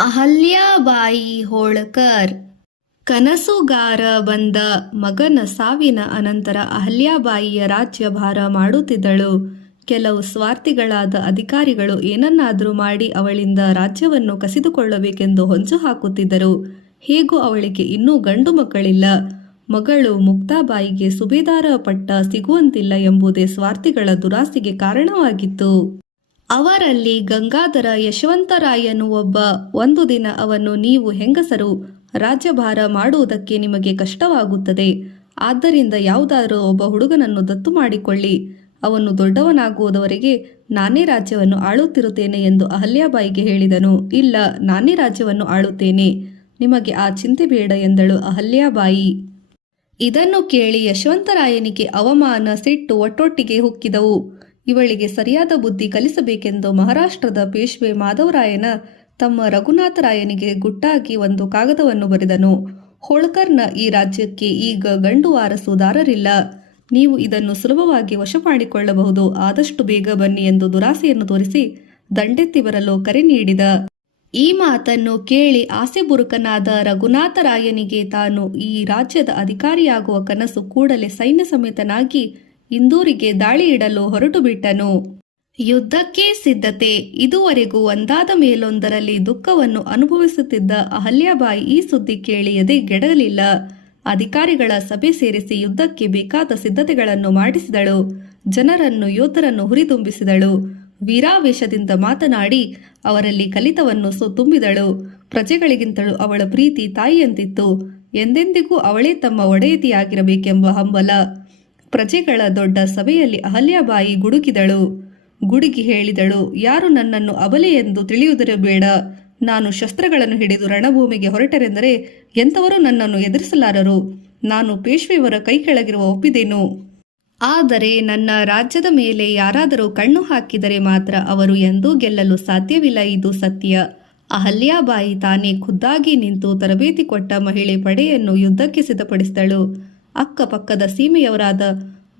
ಅಹಲ್ಯಾಬಾಯಿ ಹೋಳ್ಕರ್ ಕನಸುಗಾರ ಬಂದ ಮಗನ ಸಾವಿನ ಅನಂತರ ಅಹಲ್ಯಾಬಾಯಿಯ ರಾಜ್ಯಭಾರ ಮಾಡುತ್ತಿದ್ದಳು. ಕೆಲವು ಸ್ವಾರ್ಥಿಗಳಾದ ಅಧಿಕಾರಿಗಳು ಏನನ್ನಾದರೂ ಮಾಡಿ ಅವಳಿಂದ ರಾಜ್ಯವನ್ನು ಕಸಿದುಕೊಳ್ಳಬೇಕೆಂದು ಹೊಂಚು ಹಾಕುತ್ತಿದ್ದರು. ಹೇಗೂ ಅವಳಿಗೆ ಇನ್ನೂ ಗಂಡು ಮಕ್ಕಳಿಲ್ಲ. ಮಗಳು ಮುಕ್ತಾಬಾಯಿಗೆ ಸುಬೇದಾರ ಪಟ್ಟ ಸಿಗುವಂತಿಲ್ಲ ಎಂಬುದೇ ಸ್ವಾರ್ಥಿಗಳ ದುರಾಸೆಗೆ ಕಾರಣವಾಗಿತ್ತು. ಅವರಲ್ಲಿ ಗಂಗಾಧರ ಯಶವಂತರಾಯನು ಒಬ್ಬ. ಒಂದು ದಿನ ಅವನು, ನೀವು ಹೆಂಗಸರು, ರಾಜ್ಯಭಾರ ಮಾಡುವುದಕ್ಕೆ ನಿಮಗೆ ಕಷ್ಟವಾಗುತ್ತದೆ. ಆದ್ದರಿಂದ ಯಾವುದಾದರೂ ಒಬ್ಬ ಹುಡುಗನನ್ನು ದತ್ತು ಮಾಡಿಕೊಳ್ಳಿ. ಅವನು ದೊಡ್ಡವನಾಗುವುದವರೆಗೆ ನಾನೇ ರಾಜ್ಯವನ್ನು ಆಳುತ್ತಿರುತ್ತೇನೆ ಎಂದು ಅಹಲ್ಯಾಬಾಯಿಗೆ ಹೇಳಿದನು. ಇಲ್ಲ, ನಾನೇ ರಾಜ್ಯವನ್ನು ಆಳುತ್ತೇನೆ, ನಿಮಗೆ ಆ ಚಿಂತೆ ಬೇಡ ಎಂದಳು ಅಹಲ್ಯಾಬಾಯಿ. ಇದನ್ನು ಕೇಳಿ ಯಶವಂತರಾಯನಿಗೆ ಅವಮಾನ, ಸಿಟ್ಟು ಒಟ್ಟೊಟ್ಟಿಗೆ ಹುಕ್ಕಿದವು. ಇವಳಿಗೆ ಸರಿಯಾದ ಬುದ್ಧಿ ಕಲಿಸಬೇಕೆಂದು ಮಹಾರಾಷ್ಟ್ರದ ಪೇಶ್ವೆ ಮಾಧವರಾಯನ ತಮ್ಮ ರಘುನಾಥರಾಯನಿಗೆ ಗುಟ್ಟಾಗಿ ಒಂದು ಕಾಗದವನ್ನು ಬರೆದನು. ಹೋಳ್ಕರ್ನ ಈ ರಾಜ್ಯಕ್ಕೆ ಈಗ ಗಂಡು ವಾರಸುದಾರರಿಲ್ಲ. ನೀವು ಇದನ್ನು ಸುಲಭವಾಗಿ ವಶ ಮಾಡಿಕೊಳ್ಳಬಹುದು. ಆದಷ್ಟು ಬೇಗ ಬನ್ನಿ ಎಂದು ದುರಾಸೆಯನ್ನು ತೋರಿಸಿ ದಂಡೆತ್ತಿ ಬರಲು ಕರೆ ನೀಡಿದ. ಈ ಮಾತನ್ನು ಕೇಳಿ ಆಸೆಬುರುಕನಾದ ರಘುನಾಥರಾಯನಿಗೆ ತಾನು ಈ ರಾಜ್ಯದ ಅಧಿಕಾರಿಯಾಗುವ ಕನಸು ಕೂಡಲೇ ಸೈನ್ಯ ಸಮೇತನಾಗಿ ಇಂದೂರಿಗೆ ದಾಳಿ ಇಡಲು ಹೊರಟು ಬಿಟ್ಟನು. ಯುದ್ಧಕ್ಕೆ ಸಿದ್ಧತೆ. ಇದುವರೆಗೂ ಒಂದಾದ ಮೇಲೊಂದರಲ್ಲಿ ದುಃಖವನ್ನು ಅನುಭವಿಸುತ್ತಿದ್ದ ಅಹಲ್ಯಾಬಾಯಿ ಈ ಸುದ್ದಿ ಕೇಳಿ ಎದೆಗೆಡಲಿಲ್ಲ. ಅಧಿಕಾರಿಗಳ ಸಭೆ ಸೇರಿಸಿ ಯುದ್ಧಕ್ಕೆ ಬೇಕಾದ ಸಿದ್ಧತೆಗಳನ್ನು ಮಾಡಿಸಿದಳು. ಜನರನ್ನು, ಯೋಧರನ್ನು ಹುರಿದುಂಬಿಸಿದಳು. ವೀರಾವೇಶದಿಂದ ಮಾತನಾಡಿ ಅವರಲ್ಲಿ ಕಲಿತವನ್ನು ತುಂಬಿದಳು. ಪ್ರಜೆಗಳಿಗಿಂತಲೂ ಅವಳ ಪ್ರೀತಿ ತಾಯಿಯಂತಿತ್ತು. ಎಂದೆಂದಿಗೂ ಅವಳೇ ತಮ್ಮ ಒಡೆಯತಿಯಾಗಿರಬೇಕೆಂಬ ಹಂಬಲ. ಪ್ರಜೆಗಳ ದೊಡ್ಡ ಸಭೆಯಲ್ಲಿ ಅಹಲ್ಯಾಬಾಯಿ ಗುಡುಗಿ ಹೇಳಿದಳು, ಯಾರು ನನ್ನನ್ನು ಅಬಲೆ ಎಂದು ತಿಳಿಯುವುದಿರಬೇಡ. ನಾನು ಶಸ್ತ್ರಗಳನ್ನು ಹಿಡಿದು ರಣಭೂಮಿಗೆ ಹೊರಟರೆಂದರೆ ಎಂಥವರು ನನ್ನನ್ನು ಎದುರಿಸಲಾರರು. ನಾನು ಪೇಶ್ವೆಯವರ ಕೈ ಕೆಳಗಿರುವ ಒಪ್ಪಿದೆನು. ಆದರೆ ನನ್ನ ರಾಜ್ಯದ ಮೇಲೆ ಯಾರಾದರೂ ಕಣ್ಣು ಹಾಕಿದರೆ ಮಾತ್ರ ಅವರು ಎಂದೂ ಗೆಲ್ಲಲು ಸಾಧ್ಯವಿಲ್ಲ. ಇದು ಸತ್ಯ. ಅಹಲ್ಯಾಬಾಯಿ ತಾನೇ ಖುದ್ದಾಗಿ ನಿಂತು ತರಬೇತಿ ಕೊಟ್ಟ ಮಹಿಳೆ ಪಡೆಯನ್ನು ಯುದ್ಧಕ್ಕೆ ಸಿದ್ಧಪಡಿಸಿದಳು. ಅಕ್ಕಪಕ್ಕದ ಸೀಮೆಯವರಾದ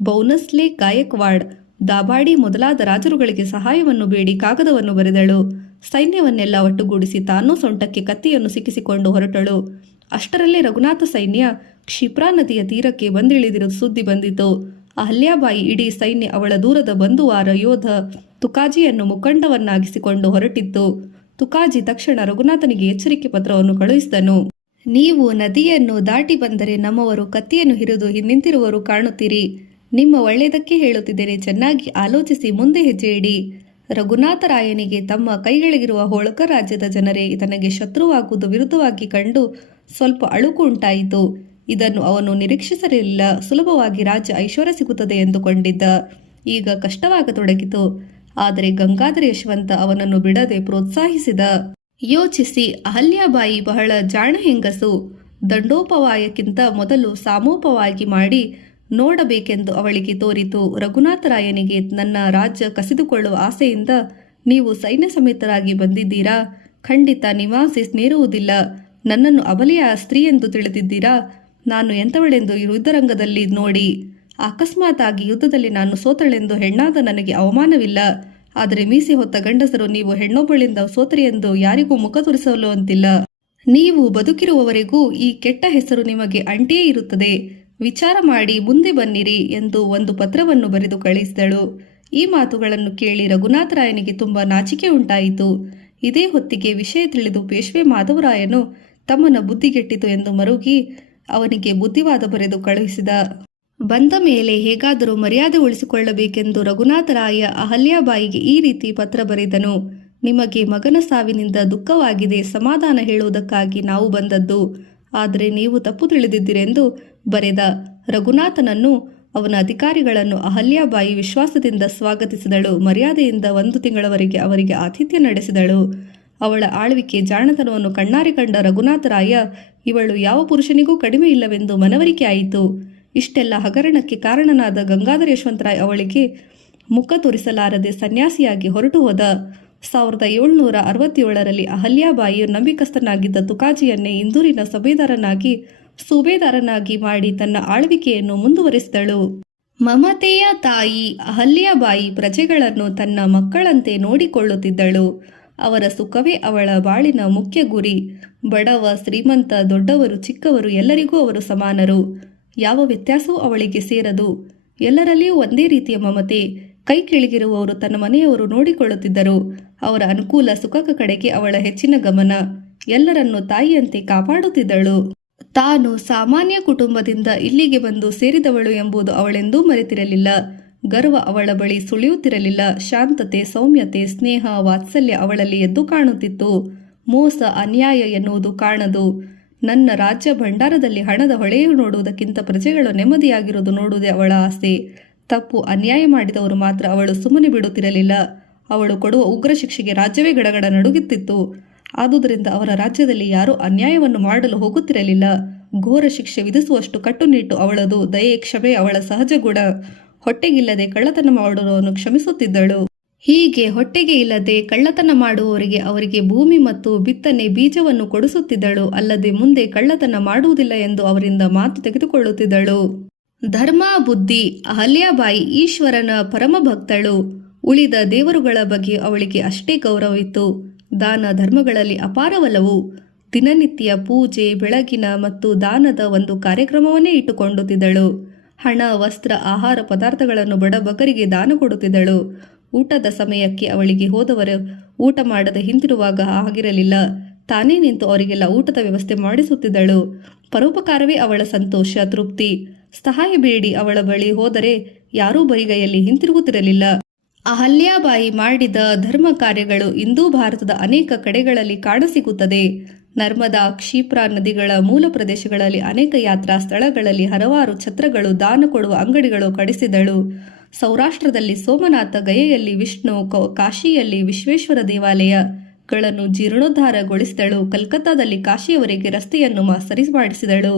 ಬೌನಸ್ಲೆ, ಗಾಯಕ್ವಾಡ್, ದಾಭಾಡಿ ಮೊದಲಾದ ರಾಜರುಗಳಿಗೆ ಸಹಾಯವನ್ನು ಬೇಡಿ ಕಾಗದವನ್ನು ಬರೆದಳು. ಸೈನ್ಯವನ್ನೆಲ್ಲ ಒಟ್ಟುಗೂಡಿಸಿ ತಾನೂ ಸೊಂಟಕ್ಕೆ ಕತ್ತಿಯನ್ನು ಸಿಕ್ಕಿಸಿಕೊಂಡು ಹೊರಟಳು. ಅಷ್ಟರಲ್ಲೇ ರಘುನಾಥ ಸೈನ್ಯ ಕ್ಷಿಪ್ರಾ ನದಿಯ ತೀರಕ್ಕೆ ಬಂದಿಳಿದಿರುವ ಸುದ್ದಿ ಬಂದಿತು. ಅಹಲ್ಯಾಬಾಯಿ ಇಡೀ ಸೈನ್ಯ ಅವಳ ದೂರದ ಬಂಧುವಾರ ಯೋಧ ತುಕಾಜಿಯನ್ನು ಮುಖಂಡವನ್ನಾಗಿಸಿಕೊಂಡು ಹೊರಟಿತ್ತು. ತುಕಾಜಿ ತಕ್ಷಣ ರಘುನಾಥನಿಗೆ ಎಚ್ಚರಿಕೆ ಪತ್ರವನ್ನು ಕಳುಹಿಸಿದನು. ನೀವು ನದಿಯನ್ನು ದಾಟಿ ಬಂದರೆ ನಮ್ಮವರು ಕತ್ತಿಯನ್ನು ಹಿರಿದು ನಿಂತಿರುವರು ಕಾಣುತ್ತೀರಿ. ನಿಮ್ಮ ಒಳ್ಳೆಯದಕ್ಕೆ ಹೇಳುತ್ತಿದ್ದೇನೆ, ಚೆನ್ನಾಗಿ ಆಲೋಚಿಸಿ ಮುಂದೆ ಹೆಜ್ಜೆ ಇಡಿ. ರಘುನಾಥರಾಯನಿಗೆ ತಮ್ಮ ಕೈಗಳಿಗಿರುವ ಹೋಳ್ಕರ್ ರಾಜ್ಯದ ಜನರೇ ತನಗೆ ಶತ್ರುವಾಗುವುದು ವಿರುದ್ಧವಾಗಿ ಕಂಡು ಸ್ವಲ್ಪ ಅಳುಕು ಉಂಟಾಯಿತು. ಇದನ್ನು ಅವನು ನಿರೀಕ್ಷಿಸಿರಲಿಲ್ಲ. ಸುಲಭವಾಗಿ ರಾಜ್ಯ ಐಶ್ವರ್ಯ ಸಿಗುತ್ತದೆ ಎಂದುಕೊಂಡಿದ್ದ. ಈಗ ಕಷ್ಟವಾಗತೊಡಗಿತು. ಆದರೆ ಗಂಗಾಧರ ಯಶವಂತ ಅವನನ್ನು ಬಿಡದೆ ಪ್ರೋತ್ಸಾಹಿಸಿದ. ಯೋಚಿಸಿ, ಅಹಲ್ಯಾಬಾಯಿ ಬಹಳ ಜಾಣ ಹೆಂಗಸು. ದಂಡೋಪವಾಯಕ್ಕಿಂತ ಮೊದಲು ಸಾಮೋಪವಾಗಿ ಮಾಡಿ ನೋಡಬೇಕೆಂದು ಅವಳಿಗೆ ತೋರಿತು. ರಘುನಾಥರಾಯನಿಗೆ ನನ್ನ ರಾಜ್ಯ ಕಸಿದುಕೊಳ್ಳುವ ಆಸೆಯಿಂದ ನೀವು ಸೈನ್ಯ ಸಮೇತರಾಗಿ ಬಂದಿದ್ದೀರಾ. ಖಂಡಿತ ನಿವಾಸಿ ನೇರುವುದಿಲ್ಲ. ನನ್ನನ್ನು ಅಬಲೆಯ ಸ್ತ್ರೀ ಎಂದು ತಿಳಿದಿದ್ದೀರಾ. ನಾನು ಎಂಥವಳೆಂದು ಯುದ್ಧರಂಗದಲ್ಲಿ ನೋಡಿ. ಅಕಸ್ಮಾತ್ ಆಗಿ ಯುದ್ಧದಲ್ಲಿ ನಾನು ಸೋತಳೆಂದು ಹೆಣ್ಣಾದ ನನಗೆ ಅವಮಾನವಿಲ್ಲ. ಆದರೆ ಮೀಸೆ ಹೊತ್ತ ಗಂಡಸರು ನೀವು ಹೆಣ್ಣೊಬ್ಬಳಿಂದ ಸೋತರಿ ಎಂದು ಯಾರಿಗೂ ಮುಖ ತೋರಿಸಲು ಅಂತಿಲ್ಲ. ನೀವು ಬದುಕಿರುವವರೆಗೂ ಈ ಕೆಟ್ಟ ಹೆಸರು ನಿಮಗೆ ಅಂಟಿಯೇ ಇರುತ್ತದೆ. ವಿಚಾರ ಮಾಡಿ ಮುಂದೆ ಬನ್ನಿರಿ ಎಂದು ಒಂದು ಪತ್ರವನ್ನು ಬರೆದು ಕಳಿಸಿದಳು. ಈ ಮಾತುಗಳನ್ನು ಕೇಳಿ ರಘುನಾಥರಾಯನಿಗೆ ತುಂಬಾ ನಾಚಿಕೆ ಉಂಟಾಯಿತು. ಇದೇ ಹೊತ್ತಿಗೆ ವಿಷಯ ತಿಳಿದು ಪೇಶ್ವೆ ಮಾಧವರಾಯನು ತಮ್ಮನ ಬುದ್ಧಿಗೆಟ್ಟಿತು ಎಂದು ಮರುಗಿ ಅವನಿಗೆ ಬುದ್ಧಿವಾದ ಬರೆದು ಕಳುಹಿಸಿದ. ಬಂದ ಮೇಲೆ ಹೇಗಾದರೂ ಮರ್ಯಾದೆ ಉಳಿಸಿಕೊಳ್ಳಬೇಕೆಂದು ರಘುನಾಥರಾಯ ಅಹಲ್ಯಾಬಾಯಿಗೆ ಈ ರೀತಿ ಪತ್ರ ಬರೆದನು. ನಿಮಗೆ ಮಗನ ಸಾವಿನಿಂದ ದುಃಖವಾಗಿದೆ. ಸಮಾಧಾನ ಹೇಳುವುದಕ್ಕಾಗಿ ನಾವು ಬಂದದ್ದು. ಆದರೆ ನೀವು ತಪ್ಪು ತಿಳಿದಿದ್ದೀರೆಂದು ಬರೆದ. ರಘುನಾಥನನ್ನು, ಅವನ ಅಧಿಕಾರಿಗಳನ್ನು ಅಹಲ್ಯಾಬಾಯಿ ವಿಶ್ವಾಸದಿಂದ ಸ್ವಾಗತಿಸಿದಳು. ಮರ್ಯಾದೆಯಿಂದ 1 ತಿಂಗಳವರೆಗೆ ಅವರಿಗೆ ಆತಿಥ್ಯ ನಡೆಸಿದಳು. ಅವಳ ಆಳ್ವಿಕೆ, ಜಾಣತನವನ್ನು ಕಣ್ಣಾರೆ ಕಂಡ ರಘುನಾಥರಾಯ ಇವಳು ಯಾವ ಪುರುಷನಿಗೂ ಕಡಿಮೆ ಇಲ್ಲವೆಂದು ಮನವರಿಕೆ ಆಯಿತು. ಇಷ್ಟೆಲ್ಲ ಹಗರಣಕ್ಕೆ ಕಾರಣನಾದ ಗಂಗಾಧರ ಯಶವಂತರಾಯ್ ಅವಳಿಗೆ ಮುಖ ತೋರಿಸಲಾರದೆ ಸನ್ಯಾಸಿಯಾಗಿ ಹೊರಟು ಹೋದ. 1767ರಲ್ಲಿ ಅಹಲ್ಯಾಬಾಯಿಯು ನಂಬಿಕಸ್ಥನಾಗಿದ್ದ ತುಕಾಜಿಯನ್ನೇ ಇಂದೂರಿನ ಸುಬೇದಾರನಾಗಿ ಮಾಡಿ ತನ್ನ ಆಳ್ವಿಕೆಯನ್ನು ಮುಂದುವರೆಸಿದಳು. ಮಮತೆಯ ತಾಯಿ ಅಹಲ್ಯಾಬಾಯಿ ಪ್ರಜೆಗಳನ್ನು ತನ್ನ ಮಕ್ಕಳಂತೆ ನೋಡಿಕೊಳ್ಳುತ್ತಿದ್ದಳು. ಅವರ ಸುಖವೇ ಅವಳ ಬಾಳಿನ ಮುಖ್ಯ ಗುರಿ. ಬಡವ, ಶ್ರೀಮಂತ, ದೊಡ್ಡವರು, ಚಿಕ್ಕವರು ಎಲ್ಲರಿಗೂ ಅವರು ಸಮಾನರು. ಯಾವ ವ್ಯತ್ಯಾಸವೂ ಅವಳಿಗೆ ಸೇರದು. ಎಲ್ಲರಲ್ಲಿಯೂ ಒಂದೇ ರೀತಿಯ ಮಮತೆ. ಕೈ ಕೆಳಗಿರುವವರು ತನ್ನ ಮನೆಯವರು ನೋಡಿಕೊಳ್ಳುತ್ತಿದ್ದರು. ಅವರ ಅನುಕೂಲ ಸುಖದ ಕಡೆಗೆ ಅವಳ ಹೆಚ್ಚಿನ ಗಮನ. ಎಲ್ಲರನ್ನೂ ತಾಯಿಯಂತೆ ಕಾಪಾಡುತ್ತಿದ್ದಳು. ತಾನು ಸಾಮಾನ್ಯ ಕುಟುಂಬದಿಂದ ಇಲ್ಲಿಗೆ ಬಂದು ಸೇರಿದವಳು ಎಂಬುದು ಅವಳೆಂದೂ ಮರೆತಿರಲಿಲ್ಲ. ಗರ್ವ ಅವಳ ಬಳಿ ಸುಳಿಯುತ್ತಿರಲಿಲ್ಲ. ಶಾಂತತೆ, ಸೌಮ್ಯತೆ, ಸ್ನೇಹ, ವಾತ್ಸಲ್ಯ ಅವಳಲ್ಲಿ ಎದ್ದು ಕಾಣುತ್ತಿತ್ತು. ಮೋಸ, ಅನ್ಯಾಯ ಎನ್ನುವುದು ಕಾಣದು. ನನ್ನ ರಾಜ್ಯ ಭಂಡಾರದಲ್ಲಿ ಹಣದ ಹೊಳೆಯು ನೋಡುವುದಕ್ಕಿಂತ ಪ್ರಜೆಗಳು ನೆಮ್ಮದಿಯಾಗಿರುವುದು ನೋಡುವುದೇ ಅವಳ ಆಸೆ. ತಪ್ಪು, ಅನ್ಯಾಯ ಮಾಡಿದವರು ಮಾತ್ರ ಅವಳು ಸುಮ್ಮನೆ ಬಿಡುತ್ತಿರಲಿಲ್ಲ. ಅವಳು ಕೊಡುವ ಉಗ್ರ ಶಿಕ್ಷೆಗೆ ರಾಜ್ಯವೇ ಗಡಗಡ ನಡುಗುತ್ತಿತ್ತು. ಆದುದರಿಂದ ಅವರ ರಾಜ್ಯದಲ್ಲಿ ಯಾರೂ ಅನ್ಯಾಯವನ್ನು ಮಾಡಲು ಹೋಗುತ್ತಿರಲಿಲ್ಲ. ಘೋರ ಶಿಕ್ಷೆ ವಿಧಿಸುವಷ್ಟು ಕಟ್ಟುನಿಟ್ಟು ಅವಳದು. ದಯೆ, ಕ್ಷಮೆ ಅವಳ ಸಹಜ ಗುಣ. ಹೊಟ್ಟೆಗಿಲ್ಲದೆ ಕಳ್ಳತನ ಮಾಡುವವರನ್ನು ಕ್ಷಮಿಸುತ್ತಿದ್ದಳು. ಹೀಗೆ ಹೊಟ್ಟೆಗೆ ಇಲ್ಲದೆ ಕಳ್ಳತನ ಮಾಡುವವರಿಗೆ ಅವರಿಗೆ ಭೂಮಿ ಮತ್ತು ಬಿತ್ತನೆ ಬೀಜವನ್ನು ಕೊಡಿಸುತ್ತಿದ್ದಳು. ಅಲ್ಲದೆ ಮುಂದೆ ಕಳ್ಳತನ ಮಾಡುವುದಿಲ್ಲ ಎಂದು ಅವರಿಂದ ಮಾತು ತೆಗೆದುಕೊಳ್ಳುತ್ತಿದ್ದಳು. ಧರ್ಮ, ಬುದ್ಧಿ. ಅಹಲ್ಯಾಬಾಯಿ ಈಶ್ವರನ ಪರಮ ಭಕ್ತಳು. ಉಳಿದ ದೇವರುಗಳ ಬಗ್ಗೆ ಅವಳಿಗೆ ಅಷ್ಟೇ ಗೌರವವಿತ್ತು. ದಾನ ಧರ್ಮಗಳಲ್ಲಿ ಅಪಾರವಲ್ಲವು. ದಿನನಿತ್ಯ ಪೂಜೆ, ಬೆಳಗಿನ ಮತ್ತು ದಾನದ ಒಂದು ಕಾರ್ಯಕ್ರಮವನ್ನೇ ಇಟ್ಟುಕೊಳ್ಳುತ್ತಿದ್ದಳು. ಹಣ, ವಸ್ತ್ರ, ಆಹಾರ ಪದಾರ್ಥಗಳನ್ನು ಬಡಬಗರಿಗೆ ದಾನ ಕೊಡುತ್ತಿದ್ದಳು. ಊಟದ ಸಮಯಕ್ಕೆ ಅವಳಿಗೆ ಹೋದವರು ಊಟ ಮಾಡದೆ ಹಿಂತಿರುವಾಗ ಆಗಿರಲಿಲ್ಲ. ತಾನೇ ನಿಂತು ಅವರಿಗೆಲ್ಲ ಊಟದ ವ್ಯವಸ್ಥೆ ಮಾಡಿಸುತ್ತಿದ್ದಳು. ಪರೋಪಕಾರವೇ ಅವಳ ಸಂತೋಷ, ತೃಪ್ತಿ. ಸಹಾಯ ಬೇಡಿ ಅವಳ ಬಳಿ ಹೋದರೆ ಯಾರೂ ಬರಿಗೈಯಲ್ಲಿ ಹಿಂತಿರುಗುತ್ತಿರಲಿಲ್ಲ. ಅಹಲ್ಯಾಬಾಯಿ ಮಾಡಿದ ಧರ್ಮ ಕಾರ್ಯಗಳು ಇಂದೂ ಭಾರತದ ಅನೇಕ ಕಡೆಗಳಲ್ಲಿ ಕಾಣಸಿಗುತ್ತದೆ. ನರ್ಮದಾ, ಕ್ಷಿಪ್ರಾ ನದಿಗಳ ಮೂಲ ಪ್ರದೇಶಗಳಲ್ಲಿ ಅನೇಕ ಯಾತ್ರಾ ಸ್ಥಳಗಳಲ್ಲಿ ಹಲವಾರು ಛತ್ರಗಳು, ದಾನ ಕೊಡುವ ಅಂಗಡಿಗಳು ಕಡಿಸಿದಳು. ಸೌರಾಷ್ಟ್ರದಲ್ಲಿ ಸೋಮನಾಥ, ಗಯೆಯಲ್ಲಿ ವಿಷ್ಣು, ಕಾಶಿಯಲ್ಲಿ ವಿಶ್ವೇಶ್ವರ ದೇವಾಲಯಗಳನ್ನು ಜೀರ್ಣೋದ್ಧಾರಗೊಳಿಸಿದಳು. ಕಲ್ಕತ್ತಾದಲ್ಲಿ ಕಾಶಿಯವರೆಗೆ ರಸ್ತೆಯನ್ನು ಸರಿಮಾಡಿಸಿದಳು.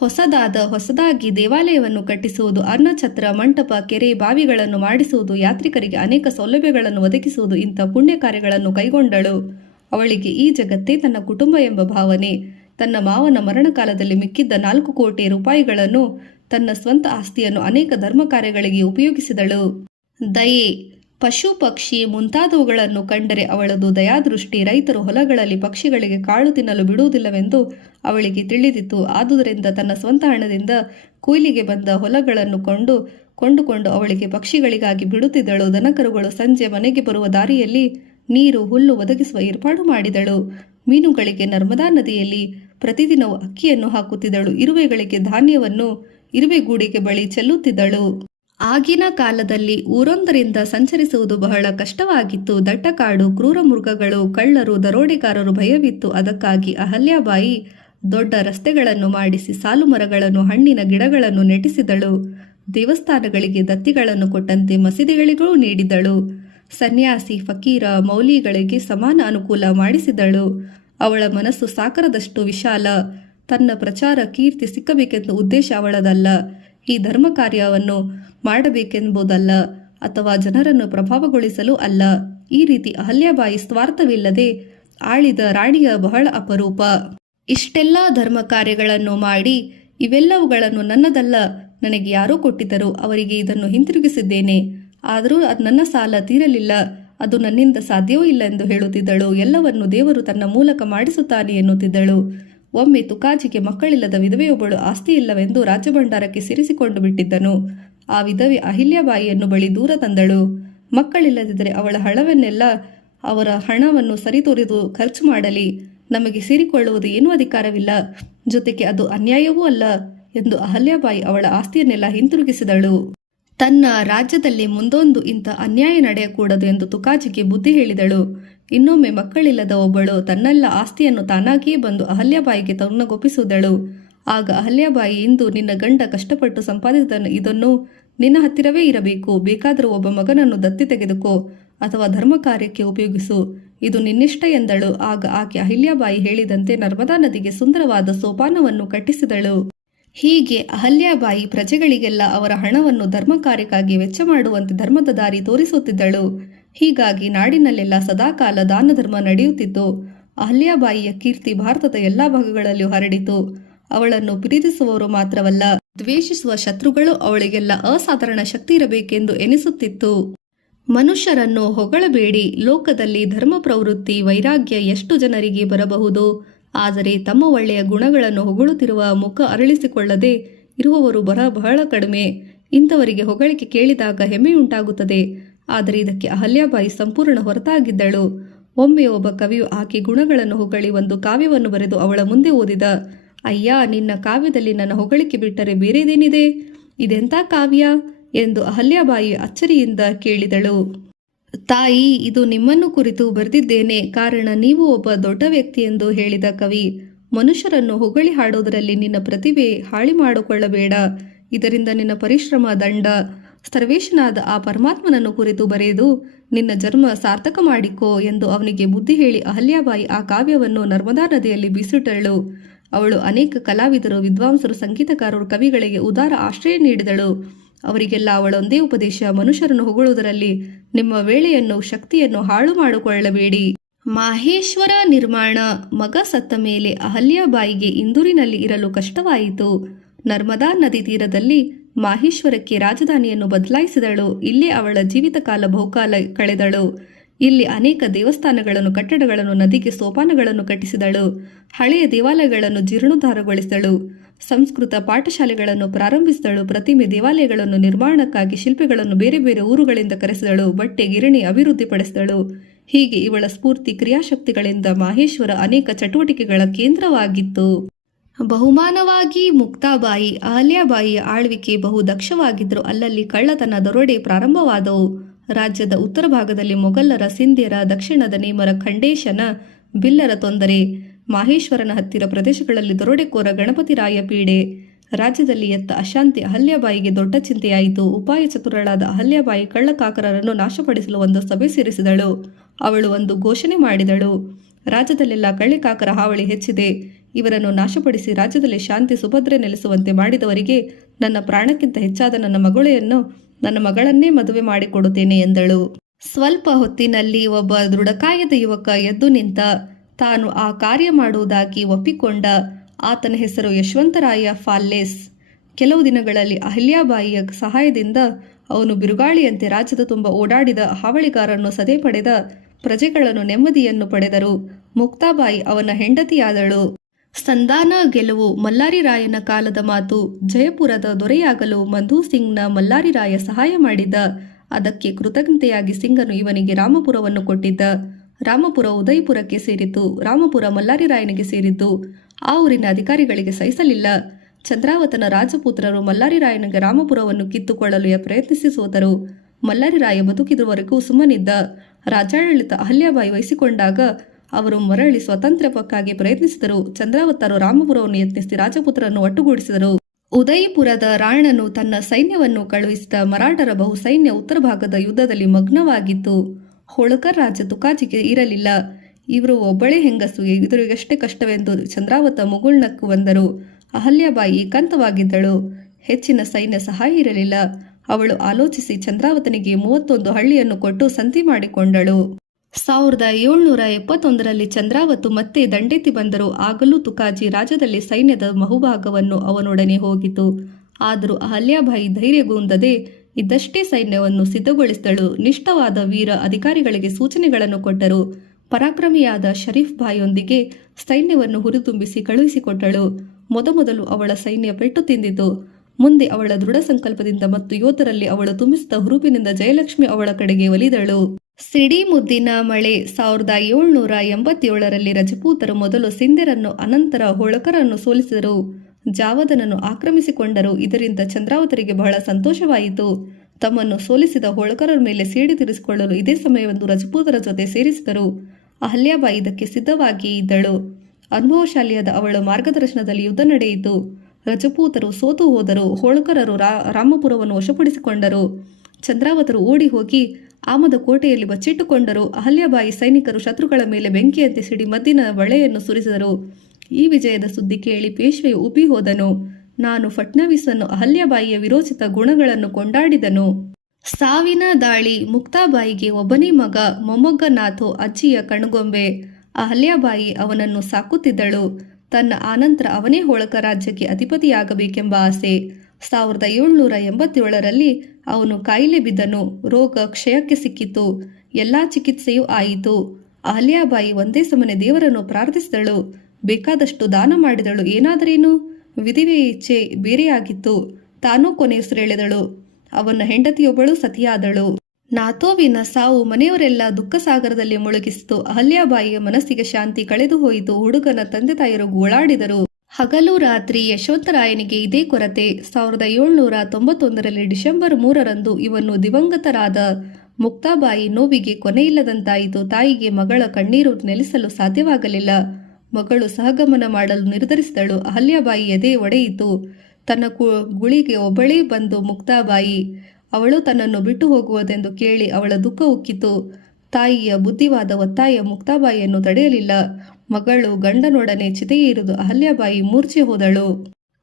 ಹೊಸದಾಗಿ ದೇವಾಲಯವನ್ನು ಕಟ್ಟಿಸುವುದು, ಅನ್ನಛತ್ರ, ಮಂಟಪ, ಕೆರೆ, ಬಾವಿಗಳನ್ನು ಮಾಡಿಸುವುದು, ಯಾತ್ರಿಕರಿಗೆ ಅನೇಕ ಸೌಲಭ್ಯಗಳನ್ನು ಒದಗಿಸುವುದು, ಇಂಥ ಪುಣ್ಯ ಕಾರ್ಯಗಳನ್ನು ಕೈಗೊಂಡಳು. ಅವಳಿಗೆ ಈ ಜಗತ್ತೇ ತನ್ನ ಕುಟುಂಬ ಎಂಬ ಭಾವನೆ. ತನ್ನ ಮಾವನ ಮರಣಕಾಲದಲ್ಲಿ ಮಿಕ್ಕಿದ್ದ 4 ಕೋಟಿ ರೂಪಾಯಿಗಳನ್ನು, ತನ್ನ ಸ್ವಂತ ಆಸ್ತಿಯನ್ನು ಅನೇಕ ಧರ್ಮ ಕಾರ್ಯಗಳಿಗೆ ಉಪಯೋಗಿಸಿದಳು. ದಯೆ. ಪಶು, ಪಕ್ಷಿ ಮುಂತಾದವುಗಳನ್ನು ಕಂಡರೆ ಅವಳದು ದಯಾದೃಷ್ಟಿ. ರೈತರು ಹೊಲಗಳಲ್ಲಿ ಪಕ್ಷಿಗಳಿಗೆ ಕಾಳು ತಿನ್ನಲು ಬಿಡುವುದಿಲ್ಲವೆಂದು ಅವಳಿಗೆ ತಿಳಿದಿತ್ತು. ಆದುದರಿಂದ ತನ್ನ ಸ್ವಂತ ಹಣದಿಂದ ಕೊಯ್ಲಿಗೆ ಬಂದ ಹೊಲಗಳನ್ನು ಕೊಂಡುಕೊಂಡು ಅವಳಿಗೆ ಪಕ್ಷಿಗಳಿಗಾಗಿ ಬಿಡುತ್ತಿದ್ದಳು. ದನಕರುಗಳು ಸಂಜೆ ಮನೆಗೆ ಬರುವ ದಾರಿಯಲ್ಲಿ ನೀರು, ಹುಲ್ಲು ಒದಗಿಸುವ ಏರ್ಪಾಡು ಮಾಡಿದಳು. ಮೀನುಗಳಿಗೆ ನರ್ಮದಾ ನದಿಯಲ್ಲಿ ಪ್ರತಿದಿನವೂ ಅಕ್ಕಿಯನ್ನು ಹಾಕುತ್ತಿದ್ದಳು. ಇರುವೆಗಳಿಗೆ ಧಾನ್ಯವನ್ನು ಇರುವೆಗೂಡಿಗೆ ಬಳಿ ಚೆಲ್ಲುತ್ತಿದ್ದಳು. ಆಗಿನ ಕಾಲದಲ್ಲಿ ಊರೊಂದರಿಂದ ಸಂಚರಿಸುವುದು ಬಹಳ ಕಷ್ಟವಾಗಿತ್ತು. ದಟ್ಟಕಾಡು, ಕ್ರೂರ ಮೃಗಗಳು, ಕಳ್ಳರು, ದರೋಡೆಗಾರರು ಭಯವಿತ್ತು. ಅದಕ್ಕಾಗಿ ಅಹಲ್ಯಾಬಾಯಿ ದೊಡ್ಡ ರಸ್ತೆಗಳನ್ನು ಮಾಡಿಸಿ ಸಾಲು ಮರಗಳನ್ನು, ಹಣ್ಣಿನ ಗಿಡಗಳನ್ನು ನೆಟ್ಟಿಸಿದಳು. ದೇವಸ್ಥಾನಗಳಿಗೆ ದತ್ತಿಗಳನ್ನು ಕೊಟ್ಟಂತೆ ಮಸೀದಿಗಳಿಗೂ ನೀಡಿದಳು. ಸನ್ಯಾಸಿ, ಫಕೀರ, ಮೌಲಿಗಳಿಗೆ ಸಮಾನ ಅನುಕೂಲ ಮಾಡಿಸಿದಳು. ಅವಳ ಮನಸ್ಸು ಸಾಕರದಷ್ಟು ವಿಶಾಲ. ತನ್ನ ಪ್ರಚಾರ, ಕೀರ್ತಿ ಸಿಕ್ಕಬೇಕೆಂದು ಉದ್ದೇಶ ಅವಳದಲ್ಲ. ಈ ಧರ್ಮ ಕಾರ್ಯವನ್ನು ಮಾಡಬೇಕೆಂಬುದಲ್ಲ, ಅಥವಾ ಜನರನ್ನು ಪ್ರಭಾವಗೊಳಿಸಲು ಅಲ್ಲ. ಈ ರೀತಿ ಅಹಲ್ಯಾಬಾಯಿ ಸ್ವಾರ್ಥವಿಲ್ಲದೆ ಆಳಿದ ರಾಣಿಯ ಬಹಳ ಅಪರೂಪ. ಇಷ್ಟೆಲ್ಲ ಧರ್ಮ ಕಾರ್ಯಗಳನ್ನು ಮಾಡಿ, ಇವೆಲ್ಲವುಗಳನ್ನು ನನ್ನದಲ್ಲ, ನನಗೆ ಯಾರೋ ಕೊಟ್ಟಿದ್ದರು, ಅವರಿಗೆ ಇದನ್ನು ಹಿಂತಿರುಗಿಸಿದ್ದೇನೆ. ಆದರೂ ನನ್ನ ಸಾಲ ತೀರಲಿಲ್ಲ, ಅದು ನನ್ನಿಂದ ಸಾಧ್ಯವೂ ಇಲ್ಲ ಎಂದು ಹೇಳುತ್ತಿದ್ದಳು. ಎಲ್ಲವನ್ನು ದೇವರು ತನ್ನ ಮೂಲಕ ಮಾಡಿಸುತ್ತಾನೆ ಎನ್ನುತ್ತಿದ್ದಳು. ಒಮ್ಮೆ ತುಕಾಜಿಗೆ ಮಕ್ಕಳಿಲ್ಲದ ವಿಧವೆಯೊಬ್ಬಳು ಆಸ್ತಿಯಿಲ್ಲವೆಂದು ರಾಜಭಂಡಾರಕ್ಕೆ ಸೇರಿಸಿಕೊಂಡು ಬಿಟ್ಟಿದ್ದನು. ಆ ವಿಧವೆ ಅಹಿಲ್ಯಾಬಾಯಿಯನ್ನು ಬಳಿ ದೂರ ತಂದಳು. ಮಕ್ಕಳಿಲ್ಲದಿದ್ದರೆ ಅವಳ ಹಣವನ್ನೆಲ್ಲ, ಅವರ ಹಣವನ್ನು ಸರಿತೋರಿದು ಖರ್ಚು ಮಾಡಲಿ, ನಮಗೆ ಸೇರಿಕೊಳ್ಳುವುದು ಏನೂ ಅಧಿಕಾರವಿಲ್ಲ, ಜೊತೆಗೆ ಅದು ಅನ್ಯಾಯವೂ ಅಲ್ಲ ಎಂದು ಅಹಲ್ಯಾಬಾಯಿ ಅವಳ ಆಸ್ತಿಯನ್ನೆಲ್ಲ ಹಿಂತಿರುಗಿಸಿದಳು. ತನ್ನ ರಾಜ್ಯದಲ್ಲಿ ಮುಂದೊಂದು ಇಂಥ ಅನ್ಯಾಯ ನಡೆಯಕೂಡದು ಎಂದು ತುಕಾಜಿಗೆ ಬುದ್ಧಿ ಹೇಳಿದಳು. ಇನ್ನೊಮ್ಮೆ ಮಕ್ಕಳಿಲ್ಲದ ಒಬ್ಬಳು ತನ್ನೆಲ್ಲ ಆಸ್ತಿಯನ್ನು ತಾನಾಗಿಯೇ ಬಂದು ಅಹಲ್ಯಾಬಾಯಿಗೆ ತನ್ನಗೊಪ್ಪಿಸಿದಳು. ಆಗ ಅಹಲ್ಯಾಬಾಯಿ, ಇಂದು ನಿನ್ನ ಗಂಡ ಕಷ್ಟಪಟ್ಟು ಸಂಪಾದಿಸಿದನು, ಇದನ್ನು ನಿನ್ನ ಹತ್ತಿರವೇ ಇರಬೇಕು. ಬೇಕಾದರೂ ಒಬ್ಬ ಮಗನನ್ನು ದತ್ತಿ ತೆಗೆದುಕೋ ಅಥವಾ ಧರ್ಮ ಕಾರ್ಯಕ್ಕೆ ಉಪಯೋಗಿಸು, ಇದು ನಿನ್ನಿಷ್ಟ ಎಂದಳು. ಆಗ ಆಕೆ ಅಹಲ್ಯಾಬಾಯಿ ಹೇಳಿದಂತೆ ನರ್ಮದಾ ನದಿಗೆ ಸುಂದರವಾದ ಸೋಪಾನವನ್ನು ಕಟ್ಟಿಸಿದಳು. ಹೀಗೆ ಅಹಲ್ಯಾಬಾಯಿ ಪ್ರಜೆಗಳಿಗೆಲ್ಲ ಅವರ ಹಣವನ್ನು ಧರ್ಮ ಕಾರ್ಯಕ್ಕಾಗಿ ವೆಚ್ಚ ಮಾಡುವಂತೆ ಧರ್ಮದ ದಾರಿ ತೋರಿಸುತ್ತಿದ್ದಳು. ಹೀಗಾಗಿ ನಾಡಿನಲ್ಲೆಲ್ಲ ಸದಾಕಾಲ ದಾನ ಧರ್ಮ ನಡೆಯುತ್ತಿತ್ತು. ಅಹಲ್ಯಾಬಾಯಿಯ ಕೀರ್ತಿ ಭಾರತದ ಎಲ್ಲಾ ಭಾಗಗಳಲ್ಲಿಯೂ ಹರಡಿತು. ಅವಳನ್ನು ಪ್ರೀತಿಸುವವರು ಮಾತ್ರವಲ್ಲ, ದ್ವೇಷಿಸುವ ಶತ್ರುಗಳು ಅವಳಿಗೆಲ್ಲ ಅಸಾಧಾರಣ ಶಕ್ತಿ ಇರಬೇಕೆಂದು ಎನಿಸುತ್ತಿತ್ತು. ಮನುಷ್ಯರನ್ನು ಹೊಗಳಬೇಡಿ. ಲೋಕದಲ್ಲಿ ಧರ್ಮ ಪ್ರವೃತ್ತಿ ವೈರಾಗ್ಯ ಎಷ್ಟು ಜನರಿಗೆ ಬರಬಹುದು. ಆದರೆ ತಮ್ಮ ಒಳ್ಳೆಯ ಗುಣಗಳನ್ನು ಹೊಗಳುತ್ತಿರುವ ಮುಖ ಅರಳಿಸಿಕೊಳ್ಳದೆ ಇರುವವರು ಬಹಳ ಕಡಿಮೆ. ಇಂಥವರಿಗೆ ಹೊಗಳಿಕೆ ಕೇಳಿದಾಗ ಹೆಮ್ಮೆಯುಂಟಾಗುತ್ತದೆ. ಆದರೆ ಇದಕ್ಕೆ ಅಹಲ್ಯಾಬಾಯಿ ಸಂಪೂರ್ಣ ಹೊರತಾಗಿದ್ದಳು. ಒಮ್ಮೆ ಒಬ್ಬ ಕವಿಯು ಆಕೆ ಗುಣಗಳನ್ನು ಹೊಗಳಿ ಒಂದು ಕಾವ್ಯವನ್ನು ಬರೆದು ಅವಳ ಮುಂದೆ ಓದಿದ. ಅಯ್ಯ, ನಿನ್ನ ಕಾವ್ಯದಲ್ಲಿ ನನ್ನ ಹೊಗಳಿಕೆ ಬಿಟ್ಟರೆ ಬೇರೆದೇನಿದೆ? ಇದೆಂಥ ಕಾವ್ಯ ಎಂದು ಅಹಲ್ಯಾಬಾಯಿ ಅಚ್ಚರಿಯಿಂದ ಕೇಳಿದಳು. ತಾಯಿ, ಇದು ನಿಮ್ಮನ್ನು ಕುರಿತು ಬರೆದಿದ್ದೇನೆ. ಕಾರಣ ನೀವು ಒಬ್ಬ ದೊಡ್ಡ ವ್ಯಕ್ತಿ ಎಂದು ಹೇಳಿದ ಕವಿ. ಮನುಷ್ಯರನ್ನು ಹೊಗಳಿ ಹಾಡೋದರಲ್ಲಿ ನಿನ್ನ ಪ್ರತಿಭೆ ಹಾಳಿ ಮಾಡಿಕೊಳ್ಳಬೇಡ. ಇದರಿಂದ ನಿನ್ನ ಪರಿಶ್ರಮ ದಂಡ. ಸರ್ವೇಶನಾದ ಆ ಪರಮಾತ್ಮನನ್ನು ಕುರಿತು ಬರೆದು ನಿನ್ನ ಜನ್ಮ ಸಾರ್ಥಕ ಮಾಡಿಕೋ ಎಂದು ಅವನಿಗೆ ಬುದ್ಧಿ ಹೇಳಿ ಅಹಲ್ಯಾಬಾಯಿ ಆ ಕಾವ್ಯವನ್ನು ನರ್ಮದಾ ನದಿಯಲ್ಲಿ ಬೀಸಿಟ್ಟಳು. ಅವಳು ಅನೇಕ ಕಲಾವಿದರು, ವಿದ್ವಾಂಸರು, ಸಂಗೀತಕಾರರು, ಕವಿಗಳಿಗೆ ಉದಾರ ಆಶ್ರಯ ನೀಡಿದಳು. ಅವರಿಗೆಲ್ಲ ಅವಳೊಂದೇ ಉಪದೇಶ: ಮನುಷ್ಯರನ್ನು ಹೊಗಳುವುದರಲ್ಲಿ ನಿಮ್ಮ ವೇಳೆಯನ್ನು, ಶಕ್ತಿಯನ್ನು ಹಾಳು ಮಾಡಿಕೊಳ್ಳಬೇಡಿ. ಮಾಹೇಶ್ವರ ನಿರ್ಮಾಣ. ಮಗ ಸತ್ತ ಮೇಲೆ ಅಹಲ್ಯಾಬಾಯಿಗೆ ಇಂದೂರಿನಲ್ಲಿ ಇರಲು ಕಷ್ಟವಾಯಿತು. ನರ್ಮದಾ ನದಿ ತೀರದಲ್ಲಿ ಮಾಹೇಶ್ವರಕ್ಕೆ ರಾಜಧಾನಿಯನ್ನು ಬದಲಾಯಿಸಿದಳು. ಇಲ್ಲೇ ಅವಳ ಜೀವಿತಕಾಲ ಬಹುಕಾಲ ಕಳೆದಳು. ಇಲ್ಲಿ ಅನೇಕ ದೇವಸ್ಥಾನಗಳನ್ನು, ಕಟ್ಟಡಗಳನ್ನು, ನದಿಗೆ ಸೋಪಾನಗಳನ್ನು ಕಟ್ಟಿಸಿದಳು. ಹಳೆಯ ದೇವಾಲಯಗಳನ್ನು ಜೀರ್ಣೋದ್ಧಾರಗೊಳಿಸಿದಳು. ಸಂಸ್ಕೃತ ಪಾಠಶಾಲೆಗಳನ್ನು ಪ್ರಾರಂಭಿಸಿದಳು. ಪ್ರತಿಮೆ, ದೇವಾಲಯಗಳನ್ನು ನಿರ್ಮಾಣಕ್ಕಾಗಿ ಶಿಲ್ಪಿಗಳನ್ನು ಬೇರೆ ಬೇರೆ ಊರುಗಳಿಂದ ಕರೆಸಿದಳು. ಬಟ್ಟೆ ಗಿರಣಿ ಅಭಿವೃದ್ಧಿಪಡಿಸಿದಳು. ಹೀಗೆ ಇವಳ ಸ್ಫೂರ್ತಿ ಕ್ರಿಯಾಶಕ್ತಿಗಳಿಂದ ಮಾಹೇಶ್ವರ ಅನೇಕ ಚಟುವಟಿಕೆಗಳ ಕೇಂದ್ರವಾಗಿತ್ತು. ಬಹುಮಾನವಾಗಿ ಮುಕ್ತಾಬಾಯಿ. ಅಹಲ್ಯಾಬಾಯಿಯ ಆಳ್ವಿಕೆ ಬಹು ದಕ್ಷವಾಗಿದ್ದರು. ಅಲ್ಲಲ್ಲಿ ಕಳ್ಳತನ, ದರೋಡೆ ಪ್ರಾರಂಭವಾದವು. ರಾಜ್ಯದ ಉತ್ತರ ಭಾಗದಲ್ಲಿ ಮೊಘಲರ, ಸಿಂಧ್ಯರ, ದಕ್ಷಿಣದ ನೇಮರ, ಖಂಡೇಶನ, ಬಿಲ್ಲರ ತೊಂದರೆ. ಮಾಹೇಶ್ವರನ ಹತ್ತಿರ ಪ್ರದೇಶಗಳಲ್ಲಿ ದರೋಡೆಕೋರ ಗಣಪತಿರಾಯ ಪೀಡೆ. ರಾಜ್ಯದಲ್ಲಿ ಎತ್ತ ಅಶಾಂತಿ ಅಹಲ್ಯಾಬಾಯಿಗೆ ದೊಡ್ಡ ಚಿಂತೆಯಾಯಿತು. ಉಪಾಯ ಚತುರಳಾದ ಅಹಲ್ಯಾಬಾಯಿ ಕಳ್ಳಕಾಕರರನ್ನು ನಾಶಪಡಿಸಲು ಒಂದು ಸಭೆ ಸೇರಿಸಿದಳು. ಅವಳು ಒಂದು ಘೋಷಣೆ ಮಾಡಿದಳು: ರಾಜ್ಯದಲ್ಲೆಲ್ಲ ಕಳ್ಳಕಾಕರ ಹಾವಳಿ ಹೆಚ್ಚಿದೆ. ಇವರನ್ನು ನಾಶಪಡಿಸಿ ರಾಜ್ಯದಲ್ಲಿ ಶಾಂತಿ, ಸುಭದ್ರೆ ನೆಲೆಸುವಂತೆ ಮಾಡಿದವರಿಗೆ ನನ್ನ ಪ್ರಾಣಕ್ಕಿಂತ ಹೆಚ್ಚಾದ ನನ್ನ ಮಗಳನ್ನೇ ಮದುವೆ ಮಾಡಿಕೊಡುತ್ತೇನೆ ಎಂದಳು. ಸ್ವಲ್ಪ ಹೊತ್ತಿನಲ್ಲಿ ಒಬ್ಬ ದೃಢಕಾಯದ ಯುವಕ ಎದ್ದು ನಿಂತ. ತಾನು ಆ ಕಾರ್ಯ ಮಾಡುವುದಾಗಿ ಒಪ್ಪಿಕೊಂಡ. ಆತನ ಹೆಸರು ಯಶವಂತರಾಯ ಫಾಲ್ಲೇಸ್. ಕೆಲವು ದಿನಗಳಲ್ಲಿ ಅಹಲ್ಯಾಬಾಯಿಯ ಸಹಾಯದಿಂದ ಅವನು ಬಿರುಗಾಳಿಯಂತೆ ರಾಜ್ಯದ ತುಂಬ ಓಡಾಡಿದ. ಹಾವಳಿಗಾರನ್ನು ಸದೆ ಪಡೆದ. ಪ್ರಜೆಗಳನ್ನು ನೆಮ್ಮದಿಯನ್ನು ಪಡೆದರು. ಮುಕ್ತಾಬಾಯಿ ಅವನ ಹೆಂಡತಿಯಾದಳು. ಸಂಧಾನ ಗೆಲುವು. ಮಲ್ಲಾರಿರಾಯನ ಕಾಲದ ಮಾತು. ಜಯಪುರದ ದೊರೆಯಾಗಲು ಮಂಧೂ ಸಿಂಗ್ನ ಮಲ್ಲಾರಿರಾಯ ಸಹಾಯ ಮಾಡಿದ್ದ. ಅದಕ್ಕೆ ಕೃತಜ್ಞತೆಯಾಗಿ ಸಿಂಗನು ಇವನಿಗೆ ರಾಮಪುರವನ್ನು ಕೊಟ್ಟಿದ್ದ. ರಾಮಪುರ ಉದಯಪುರಕ್ಕೆ ಸೇರಿತು. ರಾಮಪುರ ಮಲ್ಲಾರಿರಾಯನಿಗೆ ಸೇರಿದ್ದು. ಆ ಊರಿನ ಅಧಿಕಾರಿಗಳಿಗೆ ಸಹಿಸಲಿಲ್ಲ. ಚಂದ್ರಾವತನ ರಾಜಪುತ್ರರು ಮಲ್ಲಾರಿರಾಯನಿಗೆ ರಾಮಪುರವನ್ನು ಕಿತ್ತುಕೊಳ್ಳಲು ಪ್ರಯತ್ನಿಸಿ ಸೋತರು. ಮಲ್ಲಾರಿರಾಯ ಬದುಕಿದವರೆಗೂ ಸುಮ್ಮನಿದ್ದ. ರಾಜ್ಯಾಡಳಿತ ಅಹಲ್ಯಾಬಾಯಿ ವಹಿಸಿಕೊಂಡಾಗ ಅವರು ಮರಳಿ ಸ್ವಾತಂತ್ರ್ಯಕ್ಕಾಗಿ ಪ್ರಯತ್ನಿಸಿದರು. ಚಂದ್ರಾವತರು ರಾಮಪುರವನ್ನು ಯತ್ನಿಸಿ ರಾಜಪುತ್ರರನ್ನು ಒಟ್ಟುಗೂಡಿಸಿದರು. ಉದಯಪುರದ ರಾಣನು ತನ್ನ ಸೈನ್ಯವನ್ನು ಕಳುಹಿಸಿದ. ಮರಾಠರ ಬಹು ಸೈನ್ಯ ಉತ್ತರ ಭಾಗದ ಯುದ್ಧದಲ್ಲಿ ಮಗ್ನವಾಗಿತ್ತು. ಹೋಳಕರ್ ರಾಜ್ಯ ತುಕಾಜಿಗೆ ಇರಲಿಲ್ಲ. ಇವರು ಒಬ್ಬಳೇ ಹೆಂಗಸು, ಎದುರಿಗಷ್ಟೇ ಕಷ್ಟವೆಂದು ಚಂದ್ರಾವತ ಮುಗುಳ್ನಕ್ಕು ಬಂದರು. ಅಹಲ್ಯಾಬಾಯಿ ಏಕಾಂತವಾಗಿದ್ದಳು. ಹೆಚ್ಚಿನ ಸೈನ್ಯ ಸಹಾಯ ಇರಲಿಲ್ಲ. ಅವಳು ಆಲೋಚಿಸಿ ಚಂದ್ರಾವತನಿಗೆ 31 ಹಳ್ಳಿಯನ್ನು ಕೊಟ್ಟು ಸಂಧಿ ಮಾಡಿಕೊಂಡಳು. 1771ರಲ್ಲಿ ಚಂದ್ರಾವತು ಮತ್ತೆ ದಂಡೆತ್ತಿ ಬಂದರು. ಆಗಲೂ ತುಕಾಜಿ ರಾಜ್ಯದಲ್ಲಿ ಸೈನ್ಯದ ಬಹುಭಾಗವನ್ನು ಅವನೊಡನೆ ಹೋಗಿತು. ಆದರೂ ಅಹಲ್ಯಾಬಾಯಿ ಧೈರ್ಯಗುಂದದೆ ಇದ್ದಷ್ಟೇ ಸೈನ್ಯವನ್ನು ಸಿದ್ಧಗೊಳಿಸಿದಳು. ನಿಷ್ಠವಾದ ವೀರ ಅಧಿಕಾರಿಗಳಿಗೆ ಸೂಚನೆಗಳನ್ನು ಕೊಟ್ಟರು. ಪರಾಕ್ರಮಿಯಾದ ಶರೀಫ್ ಬಾಯಿಯೊಂದಿಗೆ ಸೈನ್ಯವನ್ನು ಹುರಿದುಂಬಿಸಿ ಕಳುಹಿಸಿಕೊಟ್ಟಳು. ಮೊದಮೊದಲು ಅವಳ ಸೈನ್ಯ ಪೆಟ್ಟು ತಿಂದಿತು. ಮುಂದೆ ಅವಳ ದೃಢ ಸಂಕಲ್ಪದಿಂದ ಮತ್ತು ಯೋಧರಲ್ಲಿ ಅವಳು ತುಂಬಿಸಿದ ಹುರುಪಿನಿಂದ ಜಯಲಕ್ಷ್ಮಿ ಅವಳ ಕಡೆಗೆ ಒಲಿದಳು. ಸಿಡಿಮುದ್ದಿನ ಮಳೆ. 1787ರಲ್ಲಿ ರಜಪೂತರು ಮೊದಲು ಸಿಂಧ್ಯರನ್ನು, ಅನಂತರ ಹೋಳಕರನ್ನು ಸೋಲಿಸಿದರು. ಜಾವದನನ್ನು ಆಕ್ರಮಿಸಿಕೊಂಡರು. ಇದರಿಂದ ಚಂದ್ರಾವತರಿಗೆ ಬಹಳ ಸಂತೋಷವಾಯಿತು. ತಮ್ಮನ್ನು ಸೋಲಿಸಿದ ಹೋಳಕರರ ಮೇಲೆ ಸೇಡಿ ತೀರಿಸಿಕೊಳ್ಳಲು ಇದೇ ಸಮಯವೆಂದು ರಜಪೂತರ ಜೊತೆ ಸೇರಿಸಿದರು. ಅಹಲ್ಯಾಬಾಯಿ ಇದಕ್ಕೆ ಸಿದ್ಧವಾಗಿಯೇ ಇದ್ದಳು. ಅನುಭವಶಾಲಿಯಾದ ಅವಳ ಮಾರ್ಗದರ್ಶನದಲ್ಲಿ ಯುದ್ಧ ನಡೆಯಿತು. ರಜಪೂತರು ಸೋತು ಹೋದರು. ಹೋಳಕರರು ರಾಮಪುರವನ್ನು ವಶಪಡಿಸಿಕೊಂಡರು. ಚಂದ್ರಾವತರು ಓಡಿ ಹೋಗಿ ಆಮದ ಕೋಟೆಯಲ್ಲಿ ಬಚ್ಚಿಟ್ಟುಕೊಂಡರು. ಅಹಲ್ಯಾಬಾಯಿ ಸೈನಿಕರು ಶತ್ರುಗಳ ಮೇಲೆ ಬೆಂಕಿಯಂತೆ ಸಿಡಿ ಮದ್ದಿನ ಬಳೆಯನ್ನು ಸುರಿಸಿದರು. ಈ ವಿಜಯದ ಸುದ್ದಿ ಕೇಳಿ ಪೇಶ್ವೆಯು ಉಬ್ಬಿ ಹೋದನು. ನಾನು ಫಟ್ನವೀಸನ್ನು ಅಹಲ್ಯಾಬಾಯಿಯ ವಿರೋಚಿತ ಗುಣಗಳನ್ನು ಕೊಂಡಾಡಿದನು. ಸಾವಿನ ದಾಳಿ. ಮುಕ್ತಾಬಾಯಿಗೆ ಒಬ್ಬನೇ ಮಗ, ಮೊಮ್ಮಗ ನಾಥೋ, ಅಜ್ಜಿಯ ಕಣ್ಗೊಂಬೆ. ಅಹಲ್ಯಾಬಾಯಿ ಅವನನ್ನು ಸಾಕುತ್ತಿದ್ದಳು. ತನ್ನ ಆನಂತರ ಅವನೇ ಹೋಳಕ ರಾಜ್ಯಕ್ಕೆ ಅಧಿಪತಿಯಾಗಬೇಕೆಂಬ ಆಸೆ. 1787ರಲ್ಲಿ ಅವನು ಕಾಯಿಲೆ ಬಿದ್ದನು. ರೋಗ ಕ್ಷಯಕ್ಕೆ ಸಿಕ್ಕಿತು. ಎಲ್ಲಾ ಚಿಕಿತ್ಸೆಯೂ ಆಯಿತು. ಅಹಲ್ಯಾಬಾಯಿ ಒಂದೇ ಸಮನೆ ದೇವರನ್ನು ಪ್ರಾರ್ಥಿಸಿದಳು. ಬೇಕಾದಷ್ಟು ದಾನ ಮಾಡಿದಳು. ಏನಾದರೇನು? ವಿಧಿವೆಯ ಇಚ್ಛೆ ಬೇರೆಯಾಗಿತ್ತು. ತಾನೂ ಕೊನೆಯುಸಿರೆಳೆದಳು. ಅವನ ಹೆಂಡತಿಯೊಬ್ಬಳು ಸತಿಯಾದಳು. ನಾಥೋವಿನ ಸಾವು ಮನೆಯವರೆಲ್ಲ ದುಃಖ ಸಾಗರದಲ್ಲಿ ಮುಳುಗಿಸಿತು. ಅಹಲ್ಯಾಬಾಯಿಯ ಮನಸ್ಸಿಗೆ ಶಾಂತಿ ಕಳೆದು ಹೋಯಿತು. ಹುಡುಗನ ತಂದೆ ತಾಯಿಯರು ಗೋಳಾಡಿದರು. ಹಗಲು ರಾತ್ರಿ ಯಶವಂತರಾಯನಿಗೆ ಇದೇ ಕೊರತೆ. 1791ರಲ್ಲಿ ಡಿಸೆಂಬರ್ 3ರಂದು ಇವನು ದಿವಂಗತರಾದ. ಮುಕ್ತಾಬಾಯಿ ನೋವಿಗೆ ಕೊನೆಯಿಲ್ಲದಂತಾಯಿತು. ತಾಯಿಗೆ ಮಗಳ ಕಣ್ಣೀರು ನೆಲೆಸಲು ಸಾಧ್ಯವಾಗಲಿಲ್ಲ. ಮಗಳು ಸಹಗಮನ ಮಾಡಲು ನಿರ್ಧರಿಸಿದಳು. ಅಹಲ್ಯಾಬಾಯಿ ಎದೆ ಒಡೆಯಿತು. ತನ್ನ ಗುಳಿಗೆ ಒಬ್ಬಳೇ ಬಂದು ಮುಕ್ತಾಬಾಯಿ. ಅವಳು ತನ್ನನ್ನು ಬಿಟ್ಟು ಹೋಗುವುದೆಂದು ಕೇಳಿ ಅವಳ ದುಃಖ ಉಕ್ಕಿತು. ತಾಯಿಯ ಬುದ್ಧಿವಾದ ಒತ್ತಾಯ ಮುಕ್ತಾಬಾಯಿಯನ್ನು ತಡೆಯಲಿಲ್ಲ. ಮಗಳು ಗಂಡನೊಡನೆ ಚಿತೆಯೇರಿದು ಅಹಲ್ಯಾಬಾಯಿ ಮೂರ್ಛೆ ಹೋದಳು.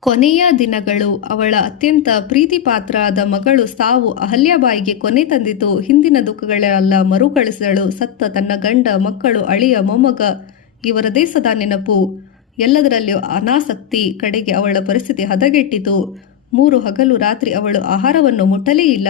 ಕೊನೆಯ ದಿನಗಳು. ಅವಳ ಅತ್ಯಂತ ಪ್ರೀತಿಪಾತ್ರರಾದ ಮಗಳು ಸಾವು ಅಹಲ್ಯಾಬಾಯಿಗೆ ಕೊನೆ ತಂದಿತು. ಹಿಂದಿನ ದುಃಖಗಳೆಲ್ಲ ಮರುಕಳಿಸಿದಳು. ಸತ್ತ ತನ್ನ ಗಂಡ, ಮಕ್ಕಳು, ಅಳಿಯ, ಮೊಮ್ಮಗ ಇವರದೇ ಸದಾ ನೆನಪು. ಎಲ್ಲದರಲ್ಲಿಯೂ ಅನಾಸಕ್ತಿ. ಕಡೆಗೆ ಅವಳ ಪರಿಸ್ಥಿತಿ ಹದಗೆಟ್ಟಿತು. 3 ಹಗಲು ರಾತ್ರಿ ಅವಳು ಆಹಾರವನ್ನು ಮುಟ್ಟಲೇ ಇಲ್ಲ.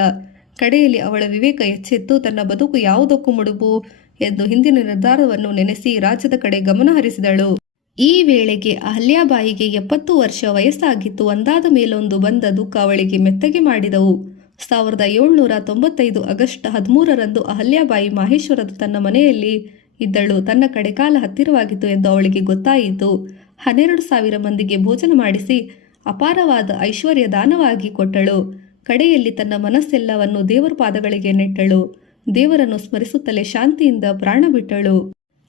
ಕಡೆಯಲ್ಲಿ ಅವಳ ವಿವೇಕ ಎಚ್ಚೆತ್ತು. ತನ್ನ ಬದುಕು ಯಾವುದಕ್ಕೂ ಮುಡುಪು ಎಂದು ಹಿಂದಿನ ನಿರ್ಧಾರವನ್ನು ನೆನೆಸಿ ರಾಜ್ಯದ ಕಡೆ ಗಮನ ಹರಿಸಿದಳು. ಈ ವೇಳೆಗೆ ಅಹಲ್ಯಾಬಾಯಿಗೆ 70 ವರ್ಷ ವಯಸ್ಸಾಗಿತ್ತು. ಒಂದಾದ ಮೇಲೊಂದು ಬಂದ ದುಃಖ ಅವಳಿಗೆ ಮೆತ್ತಗೆ ಮಾಡಿದವು. 1795 ಆಗಸ್ಟ್ 13ರಂದು ಅಹಲ್ಯಾಬಾಯಿ ಮಾಹೇಶ್ವರದ ತನ್ನ ಮನೆಯಲ್ಲಿ ಇದ್ದಳು. ತನ್ನ ಕಡೆ ಕಾಲ ಹತ್ತಿರವಾಗಿತ್ತು ಎಂದು ಅವಳಿಗೆ ಗೊತ್ತಾಯಿತು. 12,000 ಮಂದಿಗೆ ಭೋಜನ ಮಾಡಿಸಿ ಅಪಾರವಾದ ಐಶ್ವರ್ಯ ದಾನವಾಗಿ ಕೊಟ್ಟಳು. ಕಡೆಯಲ್ಲಿ ತನ್ನ ಮನಸ್ಸೆಲ್ಲವನ್ನು ದೇವರ ಪಾದಗಳಿಗೆ ನೆಟ್ಟಳು. ದೇವರನ್ನು ಸ್ಮರಿಸುತ್ತಲೇ ಶಾಂತಿಯಿಂದ ಪ್ರಾಣ ಬಿಟ್ಟಳು.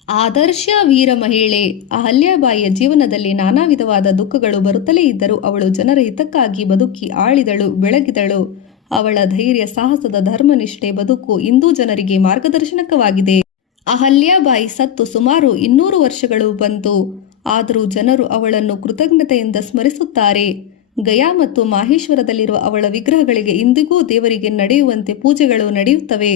ಆದರ್ಶ ವೀರ ಮಹಿಳೆ. ಅಹಲ್ಯಾಬಾಯಿಯ ಜೀವನದಲ್ಲಿ ನಾನಾ ವಿಧವಾದ ದುಃಖಗಳು ಬರುತ್ತಲೇ ಇದ್ದರೂ ಅವಳು ಜನರ ಹಿತಕ್ಕಾಗಿ ಬದುಕಿ ಆಳಿದಳು, ಬೆಳಗಿದಳು. ಅವಳ ಧೈರ್ಯ, ಸಾಹಸದ ಧರ್ಮನಿಷ್ಠೆ ಬದುಕು ಇಂದೂ ಜನರಿಗೆ ಮಾರ್ಗದರ್ಶನಕವಾಗಿದೆ. ಅಹಲ್ಯಾಬಾಯಿ ಸತ್ತು ಸುಮಾರು 200 ವರ್ಷಗಳು ಬಂತು. ಆದರೂ ಜನರು ಅವಳನ್ನು ಕೃತಜ್ಞತೆಯಿಂದ ಸ್ಮರಿಸುತ್ತಾರೆ. ಗಯಾ ಮತ್ತು ಮಾಹೇಶ್ವರದಲ್ಲಿರುವ ಅವಳ ವಿಗ್ರಹಗಳಿಗೆ ಇಂದಿಗೂ ದೇವರಿಗೆ ನಡೆಯುವಂತೆ ಪೂಜೆಗಳು ನಡೆಯುತ್ತವೆ.